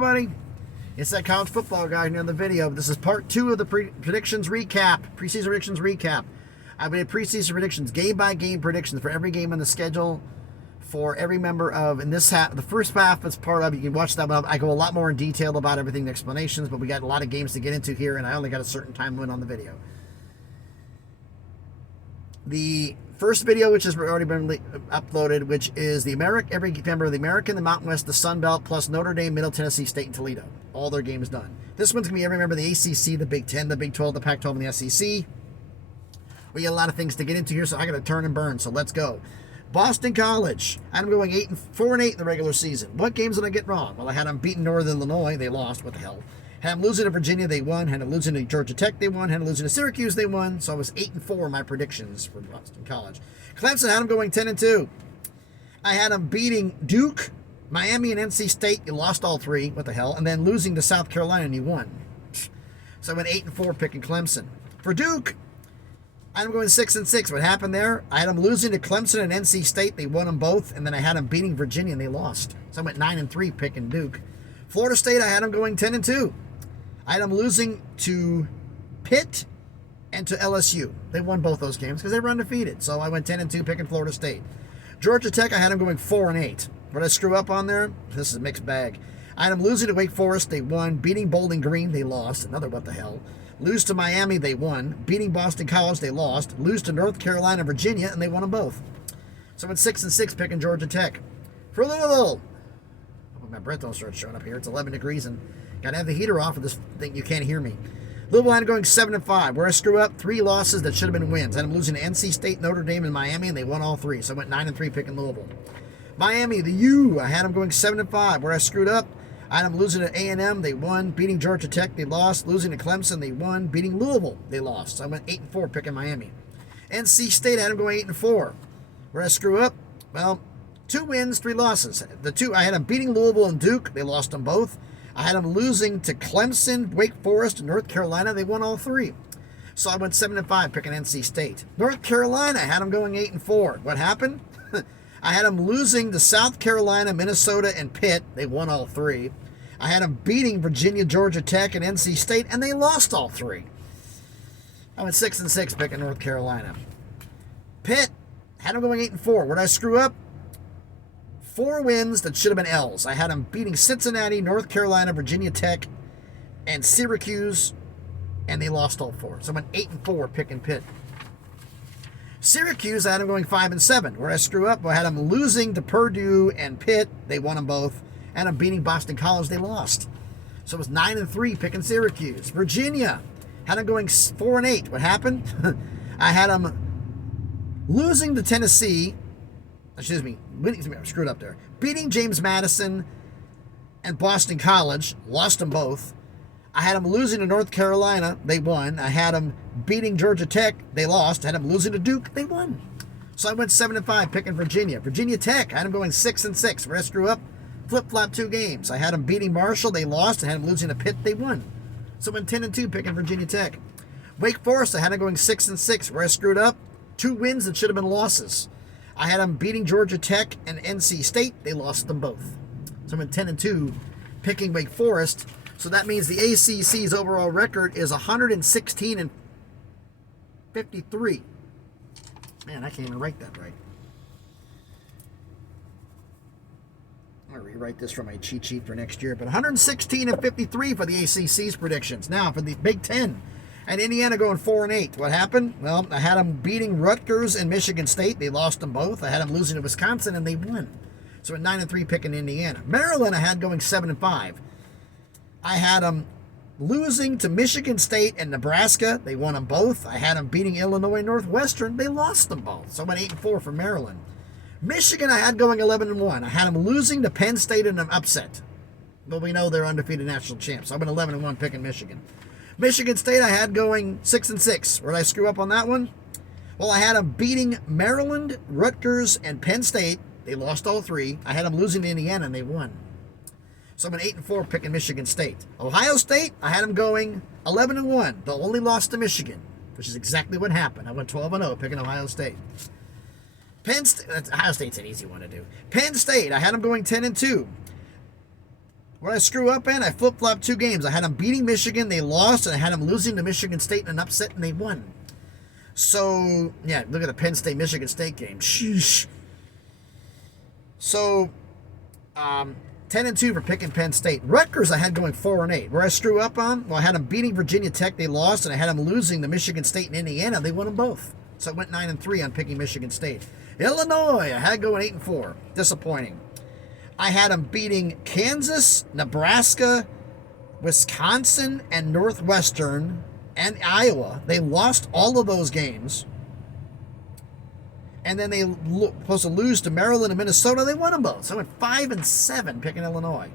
everybody. It's that college football guy here in the video. This is part 2 of the predictions recap, preseason predictions recap. I made preseason predictions, game-by-game predictions for every game on the schedule for every member of, in this half, the first half is part of, you can watch that, but I go a lot more in detail about everything, the explanations, but we got a lot of games to get into here, and I only got a certain time limit on the video. The first video, which has already been uploaded, which is every member of the American, the Mountain West, the Sun Belt, plus Notre Dame, Middle Tennessee State, and Toledo. All their games done. This one's going to be every member of the ACC, the Big 10, the Big 12, the Pac-12, and the SEC. We got a lot of things to get into here, so I got to turn and burn, so let's go. Boston College. I'm going 4-8 in the regular season. What games did I get wrong? Well, I had them beating Northern Illinois. They lost. What the hell? Had them losing to Virginia. They won. Had them losing to Georgia Tech. They won. Had them losing to Syracuse. They won. So I was 8-4 in my predictions for Boston College. Clemson had them going 10-2. I had them beating Duke, Miami, and NC State. You lost all three. What the hell? And then losing to South Carolina, and you won. So I went 8-4 picking Clemson. For Duke, I'm going 6-6. What happened there? I had them losing to Clemson and NC State. They won them both. And then I had them beating Virginia, and they lost. So I went 9-3 picking Duke. Florida State, I had them going 10-2. I had them losing to Pitt and to LSU. They won both those games because they were undefeated. So I went 10-2 picking Florida State. Georgia Tech, I had them going 4-8. What did I screw up on there? This is a mixed bag. I had them losing to Wake Forest. They won. Beating Bowling Green, they lost. Another what the hell. Lose to Miami, they won. Beating Boston College, they lost. Lose to North Carolina, Virginia, and they won them both. So I went 6-6 picking Georgia Tech. For Louisville, my breath don't start showing up here. It's 11 degrees and got to have the heater off of this thing. You can't hear me. Louisville had going 7-5. Where I screw up, 3 losses that should have been wins. I had them losing to NC State, Notre Dame, and Miami, and they won all 3. So I went 9-3 picking Louisville. Miami, the U, I had them going 7-5. Where I screwed up, I had them losing to A&M, they won. Beating Georgia Tech, they lost. Losing to Clemson, they won. Beating Louisville, they lost. So I went 8-4 picking Miami. NC State, I had them going 8-4. Where I screw up, well, 2 wins, 3 losses. I had them beating Louisville and Duke. They lost them both. I had them losing to Clemson, Wake Forest, and North Carolina. They won all 3. So I went 7-5 picking NC State. North Carolina, I had them going 8-4. What happened? I had them losing to South Carolina, Minnesota, and Pitt. They won all 3. I had them beating Virginia, Georgia Tech, and NC State, and they lost all 3. I went 6-6 picking North Carolina. Pitt, had them going 8-4. Where did I screw up? 4 wins that should have been L's. I had them beating Cincinnati, North Carolina, Virginia Tech, and Syracuse, and they lost all 4. So I went 8-4 picking Pitt. Syracuse, I had them going 5-7. Where I screw up, I had them losing to Purdue and Pitt. They won them both. And I'm beating Boston College. They lost. So it was 9-3 picking Syracuse. Virginia, had them going 4-8. What happened? I had them losing to Tennessee. I screwed up there. Beating James Madison and Boston College. Lost them both. I had them losing to North Carolina. They won. I had them beating Georgia Tech. They lost. I had them losing to Duke. They won. So I went 7-5 picking Virginia. Virginia Tech, I had them going 6-6. Where I screw up, flip-flop 2 games. I had them beating Marshall. They lost. I had them losing to Pitt. They won. So I went 10-2 picking Virginia Tech. Wake Forest, I had them going 6-6. Where I screwed up, 2 wins that should have been losses. I had them beating Georgia Tech and NC State. They lost them both. So I'm at 10-2 picking Wake Forest. So that means the ACC's overall record is 116-53. Man, I can't even write that right. I'm going to rewrite this from my cheat sheet for next year. But 116-53 for the ACC's predictions. Now for the Big 10. And Indiana going 4-8. What happened? Well, I had them beating Rutgers and Michigan State. They lost them both. I had them losing to Wisconsin, and they won. So at 9-3 picking Indiana. Maryland, I had going 7-5. I had them losing to Michigan State and Nebraska. They won them both. I had them beating Illinois Northwestern. They lost them both. So I went 8-4 for Maryland. Michigan, I had going 11-1. I had them losing to Penn State in an upset. But we know they're undefeated national champs. So I went 11-1 picking Michigan. Michigan State, I had going 6-6. Where did I screw up on that one? Well, I had them beating Maryland, Rutgers, and Penn State. They lost all 3. I had them losing to Indiana, and they won. So I'm at 8-4 picking Michigan State. Ohio State, I had them going 11-1. The only loss to Michigan, which is exactly what happened. I went 12-0 picking Ohio State. Ohio State's an easy one to do. Penn State, I had them going 10-2. What I screw up in, I flip-flopped 2 games. I had them beating Michigan, they lost, and I had them losing to Michigan State in an upset, and they won. So, yeah, look at the Penn State-Michigan State game. Sheesh. So, 10-2 for picking Penn State. Rutgers I had going 4-8. Where I screw up on, well, I had them beating Virginia Tech, they lost, and I had them losing to Michigan State and Indiana, they won them both. So I went 9-3 on picking Michigan State. Illinois, I had going 8-4. Disappointing. I had them beating Kansas, Nebraska, Wisconsin, and Northwestern, and Iowa. They lost all of those games. And then they were supposed to lose to Maryland and Minnesota. They won them both. So I went 5-7 picking Illinois.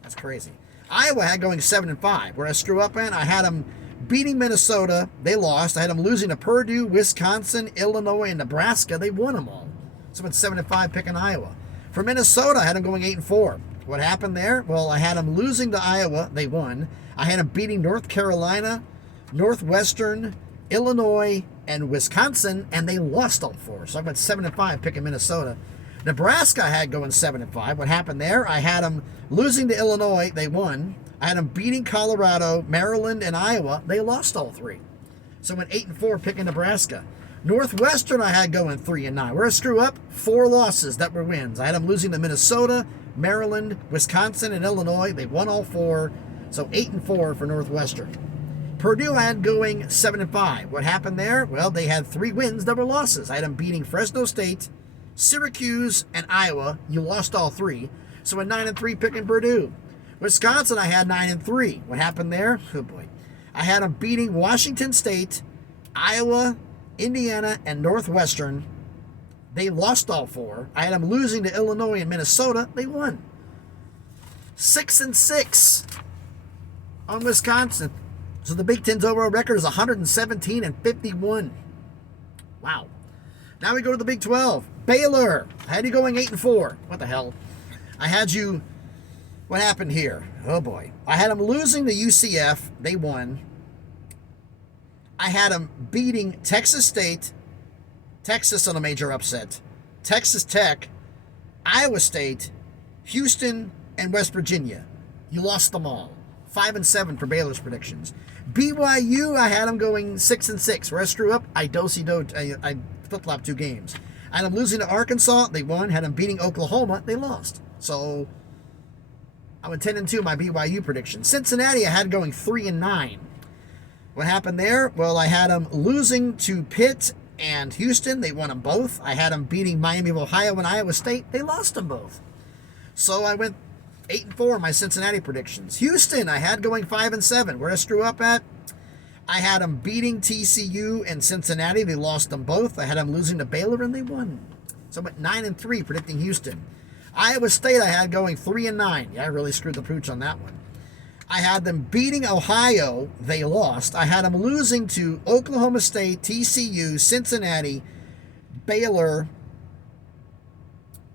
That's crazy. Iowa had going 7-5. Where I screw up in, I had them beating Minnesota. They lost. I had them losing to Purdue, Wisconsin, Illinois, and Nebraska. They won them all. So I went 7-5 picking Iowa. For Minnesota, I had them going 8-4. What happened there? Well, I had them losing to Iowa. They won. I had them beating North Carolina, Northwestern, Illinois, and Wisconsin, and they lost all 4. So I went 7-5 picking Minnesota. Nebraska I had going 7-5. What happened there? I had them losing to Illinois. They won. I had them beating Colorado, Maryland, and Iowa. They lost all 3. So I went 8-4 picking Nebraska. Northwestern I had going 3-9. Where I screw up, 4 losses that were wins. I had them losing to Minnesota, Maryland, Wisconsin, and Illinois. They won all 4. So 8-4 for Northwestern. Purdue I had going 7-5. What happened there? Well, they had 3 wins that were losses. I had them beating Fresno State, Syracuse, and Iowa. You lost all 3. So a 9-3 picking Purdue. Wisconsin I had 9-3. What happened there? Oh boy. I had them beating Washington State, Iowa, Indiana, and Northwestern. They lost all 4. I had them losing to Illinois and Minnesota. They won. 6-6 on Wisconsin. So the Big Ten's overall record is 117-51. Wow. Now we go to the Big 12. Baylor. I had you going 8-4. What the hell? I had you... What happened here? Oh boy. I had them losing to UCF. They won. I had them beating Texas State, Texas on a major upset, Texas Tech, Iowa State, Houston, and West Virginia. You lost them all. 5-7 for Baylor's predictions. BYU, I had them going 6-6. Where I screw up, I flip-flopped 2 games. I had them losing to Arkansas. They won. Had them beating Oklahoma. They lost. So I went 10-2 in my BYU prediction. Cincinnati, I had going 3-9. What happened there? Well, I had them losing to Pitt and Houston. They won them both. I had them beating Miami of Ohio and Iowa State. They lost them both. So I went 8-4 in my Cincinnati predictions. Houston, I had going 5-7. Where I screw up at? I had them beating TCU and Cincinnati. They lost them both. I had them losing to Baylor, and they won. So I went 9-3 predicting Houston. Iowa State, I had going 3-9. Yeah, I really screwed the pooch on that one. I had them beating Ohio. They lost. I had them losing to Oklahoma State, TCU, Cincinnati, Baylor,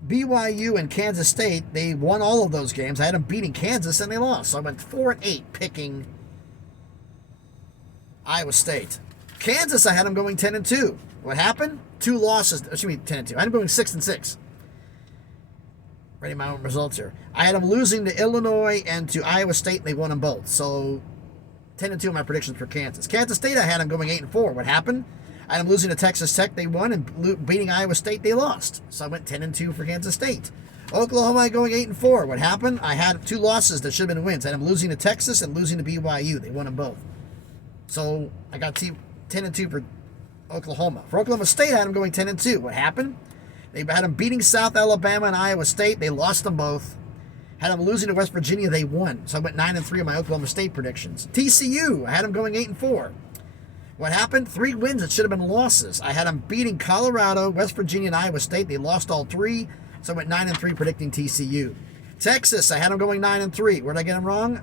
BYU, and Kansas State. They won all of those games. I had them beating Kansas, and they lost. So I went 4-8 picking Iowa State. Kansas, I had them going 10-2. What happened? 2 losses. Excuse me, 10-2. I had them going 6-6. Writing my own results here. I had them losing to Illinois and to Iowa State, and they won them both. So 10-2 in my predictions for Kansas. Kansas State, I had them going 8-4. What happened? I had them losing to Texas Tech. They won, and beating Iowa State. They lost. So I went 10-2 for Kansas State. Oklahoma going 8-4. What happened? I had 2 losses that should have been wins. I had them losing to Texas and losing to BYU. They won them both. So I got 10-2 for Oklahoma. For Oklahoma State, I had them going 10-2. What happened? They had them beating South Alabama and Iowa State. They lost them both. Had them losing to West Virginia. They won. So I went 9-3 on my Oklahoma State predictions. TCU, I had them going 8-4. What happened? 3 wins that should have been losses. I had them beating Colorado, West Virginia, and Iowa State. They lost all 3. So I went 9-3 predicting TCU. Texas, I had them going 9-3. Where did I get them wrong?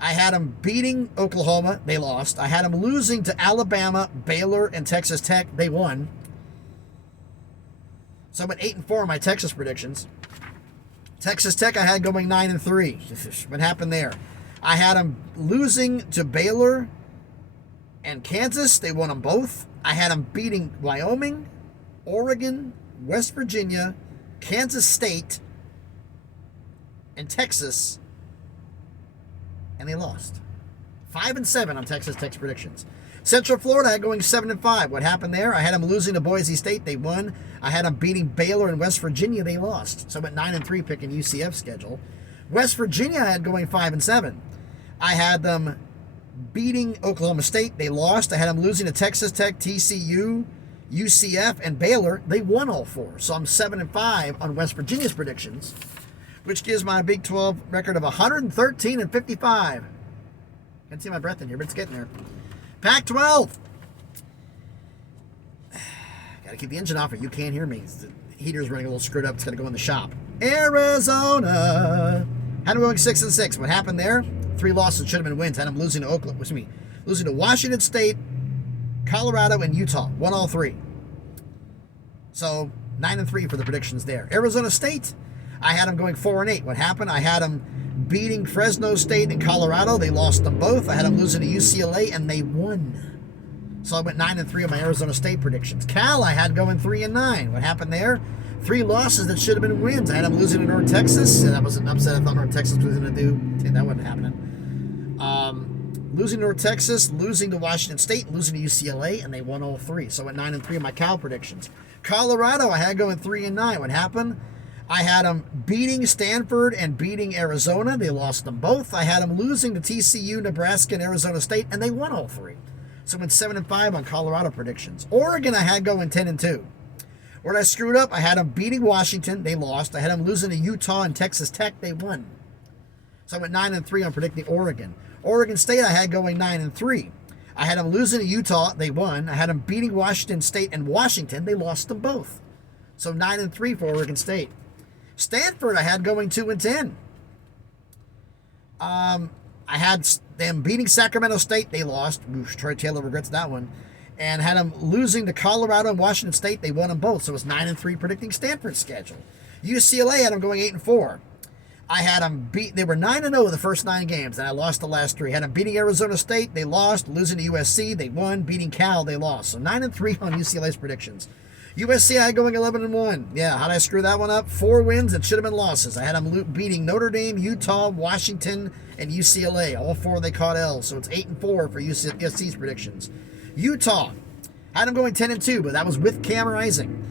I had them beating Oklahoma. They lost. I had them losing to Alabama, Baylor, and Texas Tech. They won. So I went 8-4 on my Texas predictions. Texas Tech, I had going 9-3. What happened there? I had them losing to Baylor and Kansas. They won them both. I had them beating Wyoming, Oregon, West Virginia, Kansas State, and Texas, and they lost. 5-7 on Texas Tech's predictions. Central Florida I had going 7-5. What happened there? I had them losing to Boise State. They won. I had them beating Baylor and West Virginia. They lost. So I went 9-3 picking UCF schedule. West Virginia I had going 5-7. I had them beating Oklahoma State. They lost. I had them losing to Texas Tech, TCU, UCF, and Baylor. They won all 4. So I'm 7-5 on West Virginia's predictions, which gives my Big 12 record of 113-55. Can't see my breath in here, but it's getting there. Pac-12. Gotta keep the engine off or you can't hear me. The heater's running a little screwed up. It's gotta go in the shop. Arizona. Had them going 6-6. What happened there? 3 losses should have been wins. Had them losing to losing to Washington State, Colorado, and Utah. Won all 3. So 9-3 for the predictions there. Arizona State. I had them going 4-8. What happened? I had them beating Fresno State and Colorado. They lost them both. I had them losing to UCLA, and they won. So I went 9-3 on my Arizona State predictions. Cal, I had going 3-9. What happened there? 3 losses that should have been wins. I had them losing to North Texas. That was an upset I thought North Texas was going to do. That wasn't happening. Losing to North Texas, losing to Washington State, losing to UCLA, and they won all 3. So I went 9-3 on my Cal predictions. Colorado, I had going 3-9. What happened? I had them beating Stanford and beating Arizona. They lost them both. I had them losing to TCU, Nebraska, and Arizona State, and they won all 3. So I went 7-5 on Colorado predictions. Oregon, I had going 10-2. Where I screwed up, I had them beating Washington. They lost. I had them losing to Utah and Texas Tech. They won. So I went 9-3 on predicting Oregon. Oregon State, I had going 9-3. I had them losing to Utah. They won. I had them beating Washington State and Washington. They lost them both. So 9-3 for Oregon State. Stanford, I had going 2-10. I had them beating Sacramento State. They lost. Oof, Troy Taylor regrets that one. And had them losing to Colorado and Washington State. They won them both. So it was 9-3 predicting Stanford's schedule. UCLA had them going 8-4. I had them they were 9-0 the first 9 games, and I lost the last 3. Had them beating Arizona State. They lost. Losing to USC. They won. Beating Cal. They lost. So 9-3 on UCLA's predictions. USC, I had going 11-1. Yeah, how'd I screw that one up? 4 wins that should have been losses. I had them beating Notre Dame, Utah, Washington, and UCLA. All 4 they caught L's, so it's 8-4 for USC's predictions. Utah, had them going 10-2, but that was with Cam Rising.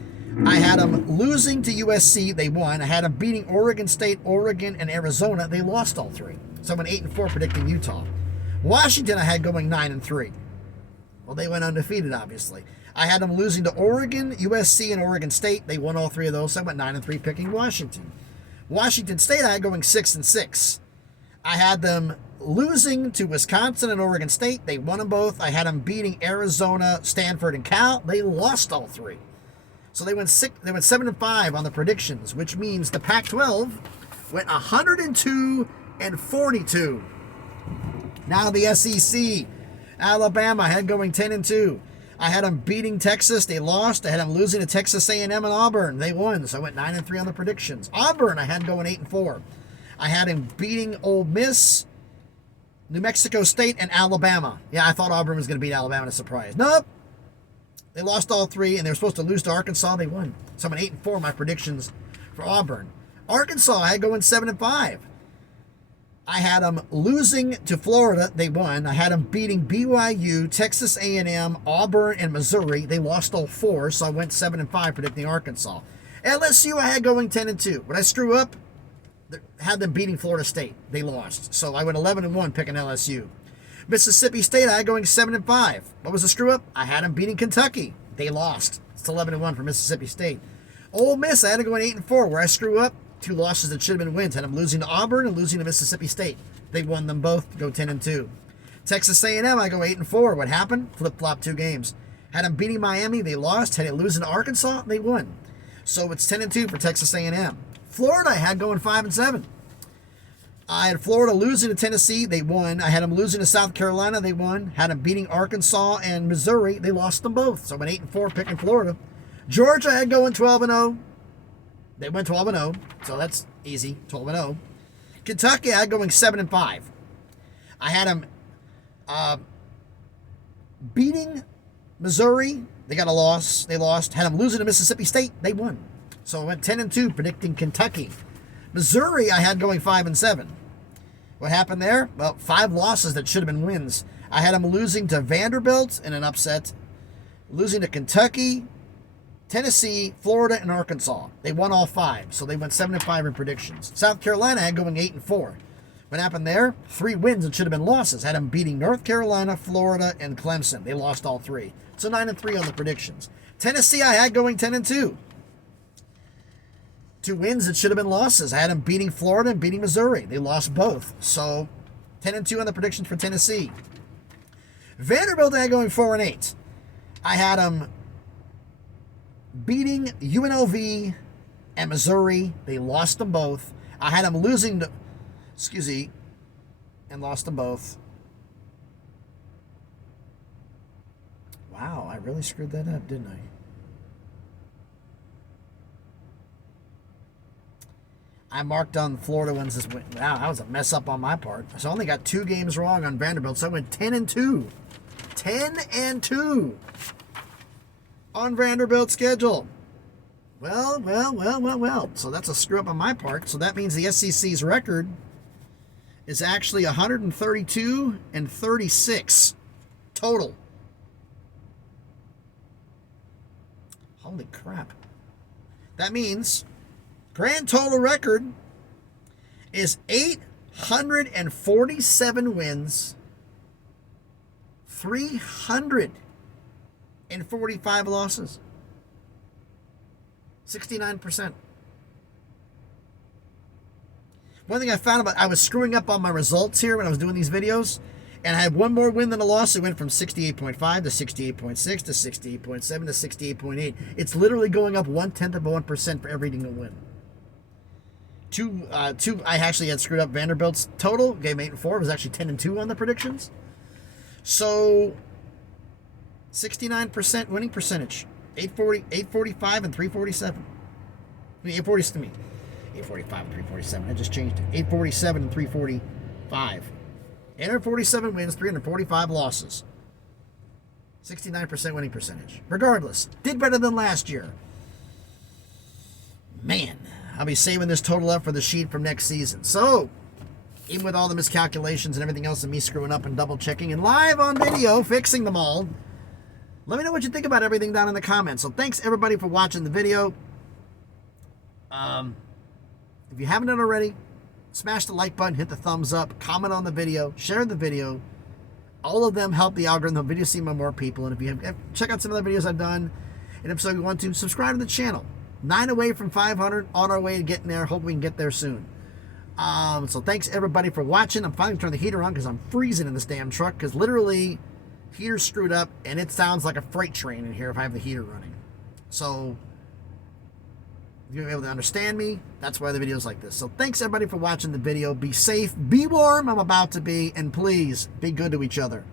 I had them losing to USC. They won. I had them beating Oregon State, Oregon, and Arizona. They lost all 3. So I'm an 8-4 predicting Utah. Washington, I had going 9-3. Well, they went undefeated, obviously. I had them losing to Oregon, USC, and Oregon State. They won all 3 of those, so I went 9-3 picking Washington. Washington State, I had going 6-6. I had them losing to Wisconsin and Oregon State. They won them both. I had them beating Arizona, Stanford, and Cal. They lost all 3. So they went 7-5 on the predictions, which means the Pac-12 went 102-42. Now the SEC. Alabama, I had going 10-2. I had them beating Texas. They lost. I had them losing to Texas A&M and Auburn. They won. So I went 9-3 on the predictions. Auburn, I had going 8-4. I had him beating Ole Miss, New Mexico State, and Alabama. Yeah, I thought Auburn was going to beat Alabama in a surprise. Nope. They lost all 3, and they were supposed to lose to Arkansas. They won. So I'm an 8-4 my predictions for Auburn. Arkansas, I had going 7-5. I had them losing to Florida. They won. I had them beating BYU, Texas A&M, Auburn, and Missouri. They lost all 4, so I went 7-5 predicting Arkansas. LSU, I had going 10-2. When I screw up, had them beating Florida State. They lost. So I went 11-1 picking LSU. Mississippi State, I had going 7-5. What was the screw up? I had them beating Kentucky. They lost. It's 11-1 for Mississippi State. Ole Miss, I had them going 8-4. Where I screw up, 2 losses that should have been wins. Had them losing to Auburn and losing to Mississippi State. They won them both to go 10-2. Texas A&M, I go 8-4. What happened? Flip-flop 2 games. Had them beating Miami. They lost. Had it losing to Arkansas. They won. So it's 10-2 for Texas A&M. Florida, I had going 5-7. I had Florida losing to Tennessee. They won. I had them losing to South Carolina. They won. Had them beating Arkansas and Missouri. They lost them both. So I'm an 8-4 picking Florida. Georgia, I had going 12-0. They went 12-0, so that's easy, 12-0. Kentucky, I had going 7-5. I had them beating Missouri. They got a loss. They lost. Had them losing to Mississippi State. They won. So I went 10-2 predicting Kentucky. Missouri, I had going 5-7. What happened there? Well, 5 losses that should have been wins. I had them losing to Vanderbilt in an upset, losing to Kentucky, Tennessee, Florida, and Arkansas. They won all 5, so they went 7-5 in predictions. South Carolina had going 8-4. What happened there? 3 wins that should have been losses. Had them beating North Carolina, Florida, and Clemson. They lost all 3. So 9-3 on the predictions. Tennessee, I had going 10-2. 2 wins that should have been losses. I had them beating Florida and beating Missouri. They lost both. So 10-2 on the predictions for Tennessee. Vanderbilt, I had going 4-8. I had them beating UNLV and Missouri. They lost them both. I had them losing to, and lost them both. Wow, I really screwed that up, didn't I? I marked on Florida ones this week. Wow, that was a mess up on my part. So I only got 2 games wrong on Vanderbilt, so I went 10-2. 10-2 on Vanderbilt's schedule. Well. So that's a screw up on my part. So that means the SEC's record is actually 132-36 total. Holy crap. That means grand total record is 847 wins, 345 losses. 69%. One thing I found about, I was screwing up on my results here when I was doing these videos, and I had one more win than a loss. It went from 68.5 to 68.6 to 68.7 to 68.8. It's literally going up 0.1% for every single win. Two, I actually had screwed up Vanderbilt's total. Game 8-4 was actually 10-2 on the predictions. So 69% winning percentage. 845 and 347. 845 and 347. I just changed it. 847 and 345. 847 wins, 345 losses. 69% winning percentage. Regardless, did better than last year. Man, I'll be saving this total up for the sheet from next season. So, even with all the miscalculations and everything else and me screwing up and double checking and live on video, fixing them all, let me know what you think about everything down in the comments. So thanks everybody for watching the video. If you haven't done already, smash the like button, hit the thumbs up, comment on the video, share the video. All of them help the algorithm, the video seen by more people. And if you have, check out some of the videos I've done. And if so, you want to, subscribe to the channel. 9 away from 500, on our way to getting there. Hope we can get there soon. So thanks everybody for watching. I'm finally turning the heater on because I'm freezing in this damn truck, because literally heater's screwed up and it sounds like a freight train in here if I have the heater running. So you'll be able to understand me. That's why the video's like this. So thanks everybody for watching the video. Be safe, be warm, I'm about to be, and please be good to each other.